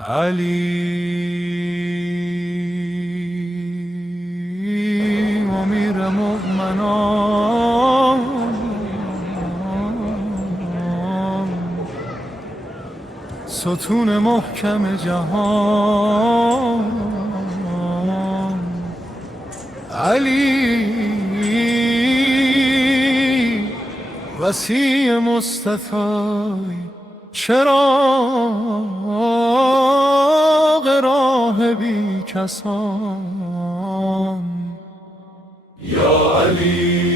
علی امیر مؤمنان ستون محکم جهان علی وصی مصطفی چراغ راه بی کسان یا علی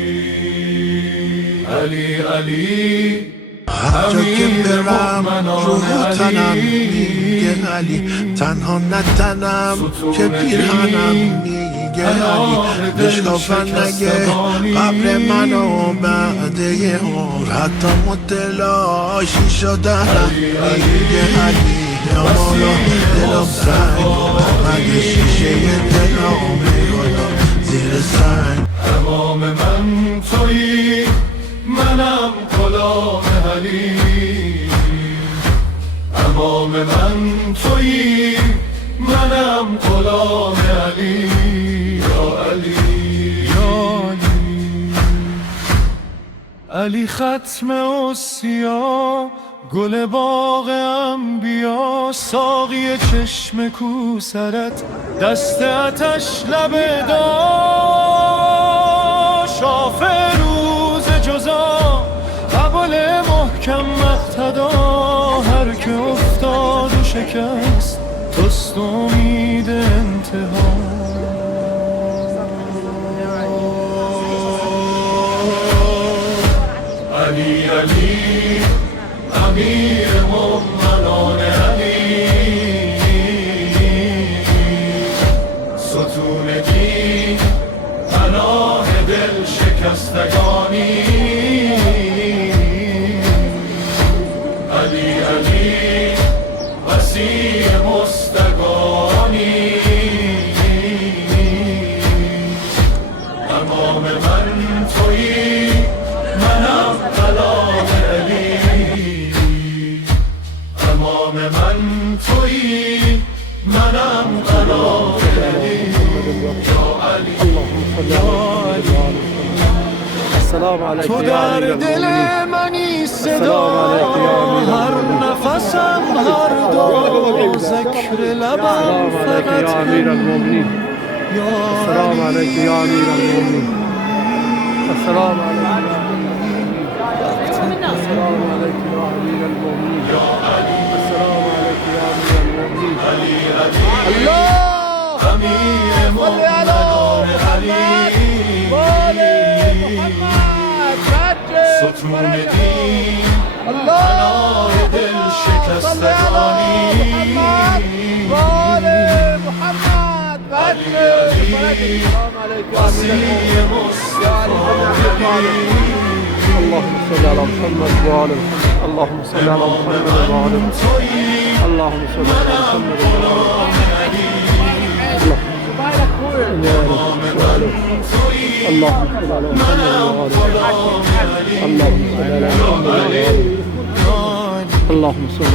علی علی هر جا که برم روح تنم میگه علی تنها نتنم که پیرهنم میگه علی بشکافن نگه قبر منو بعد یه عمر حتی متلاشی شدنم میگه علی یا مولا دلم سنگ مگه شیشه دلم میکنم زیر سنگ امام من تویی منم غلام علی امام من تویی منم غلام علی یا علی یا علی علی ختم اوصیا گل باغ انبیا ساقی چشم کوثرت دست آتش لب داش آفروز جزا قبل محکم مقتدا هر که افتاد و شکست توست امید انتها علی علی امیر مؤمنان علی ستون دین پناه دل شکستگانی علی علی وصی مستگانی امام من تویی منم غلام علی امام من تویی منم غلام علی یا علی یا علی السلام علیکم تو در دل منی صدا هر نفسم هر دو ذکر لبم فقط یا امیر المؤمنین السلام علیکم یا امیر المؤمنین السلام علیکم السلام علیکم یا امیر المؤمنین السلام علیکم یا امیر المؤمنین الله امیر مؤمنان علی ستون دین پناه دل شکستگانی علی علی وصی مصطفی اللهم صل على محمد وعلى اللهم صل على محمد وعلى اللهم صل على محمد اللهم صل على محمد وعلى اللهم صل على محمد وعلى اللهم صل